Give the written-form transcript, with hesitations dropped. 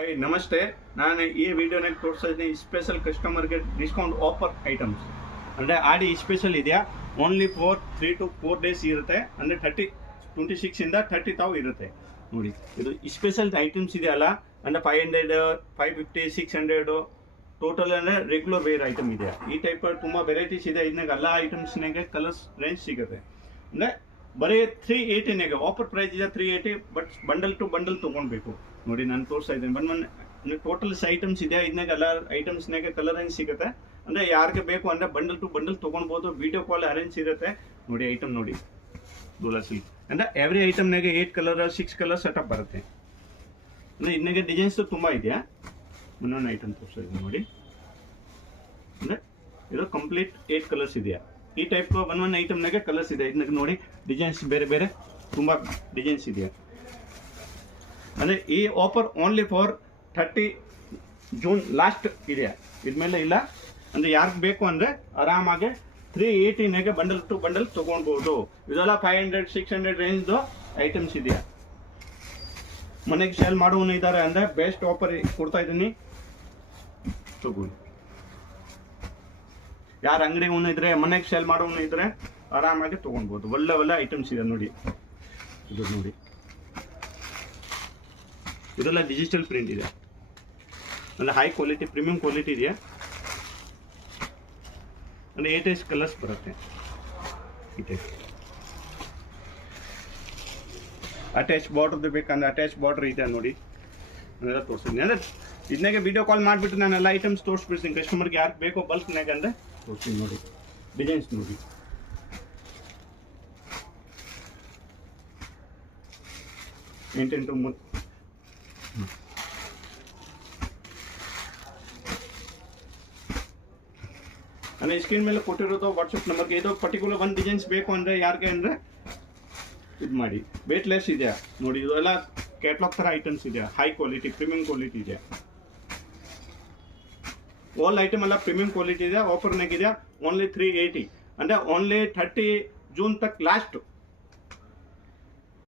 Hi ನಮಸ್ತೆ. ನಾನು ಈ ವಿಡಿಯೋನಾಗ ತೋರಿಸ್ತಾ ಇದ್ದೀನಿ ಸ್ಪೆಷಲ್ ಕಸ್ಟಮರ್ಗೆ ಡಿಸ್ಕೌಂಟ್ ಆಫರ್ ಐಟಮ್ಸ್. ಅಂದರೆ ಆಡಿ ಸ್ಪೆಷಲ್ ಇದೆಯಾ, ಓನ್ಲಿ ಫಾರ್ 3 to 4 ಡೇಸ್ ಇರುತ್ತೆ. ಅಂದರೆ 26ಇಂದ 30,000 ಇರುತ್ತೆ ನೋಡಿ. ಇದು ಸ್ಪೆಷಲ್ ಐಟಮ್ಸ್ ಇದೆಯಲ್ಲ, ಅಂದರೆ 500, 550, 600 ಟೋಟಲ್ ಅಂದರೆ ರೆಗ್ಯುಲರ್ ವೇರ್ ಐಟಮ್ ಇದೆ. ಈ ಟೈಪ್ ತುಂಬ ವೆರೈಟೀಸ್ ಇದೆ. ಇದನ್ನಾಗ ಎಲ್ಲ ಐಟಮ್ಸ್ನಾಗೆ ಕಲರ್ಸ್ ರೇಂಜ್ ಸಿಗುತ್ತೆ. ಅಂದರೆ ಬರೀ 380ನಾಗೆ ಆಫರ್ ಪ್ರೈಸ್ ಇದೆ 380, ಬಟ್ ಬಂಡಲ್ ಟು ಬಂಡಲ್ ತೊಗೊಳ್ಬೇಕು ನೋಡಿ. ನಾನು ತೋರಿಸ್ತಾ ಇದ್ದೀನಿ ಬಂದು ಟೋಟಲ್ಸ್ ಐಟಮ್ಸ್ ಇದೆ. ಇದನ್ನಾಗ ಎಲ್ಲ ಐಟಮ್ಸ್ನಾಗೆ ಕಲರ್ ರೇಂಜ್ ಸಿಗುತ್ತೆ. ಅಂದರೆ ಯಾರಿಗೆ ಬೇಕು ಅಂದರೆ ಬಂಡಲ್ ಟು ಬಂಡಲ್ ತೊಗೊಳ್ಬೋದು. ವಿಡಿಯೋ ಕಾಲ್ ಅರೇಂಜ್ ಇರುತ್ತೆ ನೋಡಿ. ಐಟಮ್ ನೋಡಿ, ಡೋಲಾ ಸಿಲ್ಕ್ ಅಂದರೆ ಎವ್ರಿ ಐಟಮ್ನಾಗೆ 8 ಕಲರ್ 6 ಕಲರ್ ಸೆಟಪ್ ಬರುತ್ತೆ. ಅಂದರೆ ಇದನ್ನಾಗೆ ಡಿಸೈನ್ಸ್ ತುಂಬ ಇದೆಯಾ. ಇನ್ನೊಂದು ಐಟಮ್ ತೋರಿಸ್ತಾ ಇದ್ದೀನಿ ನೋಡಿ. ಅಂದರೆ ಇದು ಕಂಪ್ಲೀಟ್ 8 ಕಲರ್ಸ್ ಇದೆಯಾ. ಈ ಟೈಪ್ ಒಂದೊಂದು ಐಟಮ್ನಾಗೆ ಕಲರ್ಸ್ ಇದೆ. ಇದನ್ನಾಗ ನೋಡಿ ಡಿಸೈನ್ಸ್ ಬೇರೆ ಬೇರೆ ತುಂಬ ಡಿಸೈನ್ಸ್ ಇದೆಯಾ. ಅಂದರೆ ಈ offer only for 30 June last ಇದೆಯಾ. ಇದ್ಮೇಲೆ ಇಲ್ಲ. ಅಂದರೆ ಯಾರಿಗೆ ಬೇಕು ಅಂದರೆ ಆರಾಮಾಗಿ 380ನಾಗೆ ಬಂಡಲ್ ಟು ಬಂಡಲ್ ತೊಗೊಳ್ಬೋದು. ಇದೆಲ್ಲ 500, 600 ರೇಂಜ್ದು ಐಟಮ್ಸ್ ಇದೆಯಾ. ಮನೆಗೆ ಸೇಲ್ ಮಾಡೋನು ಇದ್ದಾರೆ ಅಂದರೆ ಬೆಸ್ಟ್ ಆಫರ್ ಕೊಡ್ತಾ ಇದ್ದೀನಿ, ತಗೊಳ್ಳಿ. ಯಾರು ಅಂಗಡಿ ಇದ್ರೆ ಮನೆಗೆ ಸೇಲ್ ಮಾಡೋನು ಇದ್ರೆ ಆರಾಮಾಗಿ ತೊಗೊಳ್ಬೋದು. ಒಳ್ಳೆ ಐಟಮ್ಸ್ ಇದೆ ನೋಡಿ. ಇದು ನೋಡಿ, ಇದೆಲ್ಲ ಡಿಜಿಟಲ್ ಪ್ರಿಂಟ್ ಇದೆ. ಅಂದರೆ ಹೈ ಕ್ವಾಲಿಟಿ ಪ್ರೀಮಿಯಂ ಕ್ವಾಲಿಟಿ ಇದೆಯಾ. ಅಂದರೆ 8 ಕಲರ್ಸ್ ಬರುತ್ತೆ. ಅಟ್ಯಾಚ್ ಬಾರ್ಡ್ರದ್ದು ಬೇಕಂದ್ರೆ ಅಟ್ಯಾಚ್ ಬಾರ್ಡ್ರ್ ಇದೆ ನೋಡಿ. ಅದೆಲ್ಲ ತೋರಿಸ್ತೀನಿ. ಅಂದರೆ ಇದನ್ನಾಗೆ ವಿಡಿಯೋ ಕಾಲ್ ಮಾಡಿಬಿಟ್ಟು ನಾನೆಲ್ಲ ಐಟಮ್ಸ್ ತೋರಿಸ್ಬಿಡ್ತೀನಿ ಕಸ್ಟಮರ್ಗೆ. ಯಾರು ಬೇಕೋ ಬಲ್ಕ್ನಾಗ ಅಂದರೆ ತೋರಿಸ್ತೀನಿ ನೋಡಿ. ಡಿಸೈನ್ಸ್ ನೋಡಿ. ಎಂಟೆಂಟು ಅಂದರೆ ಸ್ಕ್ರೀನ್ ಮೇಲೆ ಕೊಟ್ಟಿರೋದು ವಾಟ್ಸಪ್ ನಂಬರ್ಗೆ. ಇದು ಪರ್ಟಿಕ್ಯುಲರ್ ಒಂದು ಡಿಸೈನ್ಸ್ ಬೇಕು ಅಂದರೆ ಯಾರಿಗೆ ಅಂದರೆ ಇದು ಮಾಡಿ. ವೇಟ್ಲೆಸ್ ಇದೆಯಾ ನೋಡಿ. ಇದೆಲ್ಲ ಕ್ಯಾಟ್ಲಾಗ್ ಥರ ಐಟಮ್ಸ್ ಇದೆಯಾ. ಹೈ ಕ್ವಾಲಿಟಿ ಪ್ರೀಮಿಯಂ ಕ್ವಾಲಿಟಿ ಇದೆ. ಆಲ್ ಐಟಮ್ ಎಲ್ಲ ಪ್ರೀಮಿಯಂ ಕ್ವಾಲಿಟಿ ಇದೆ. ಆಫರ್ನಾಗ ಇದೆಯಾ ಓನ್ಲಿ 380. ಅಂದರೆ ಓನ್ಲಿ 30 ಜೂನ್ ತಕ್ ಲಾಸ್ಟ್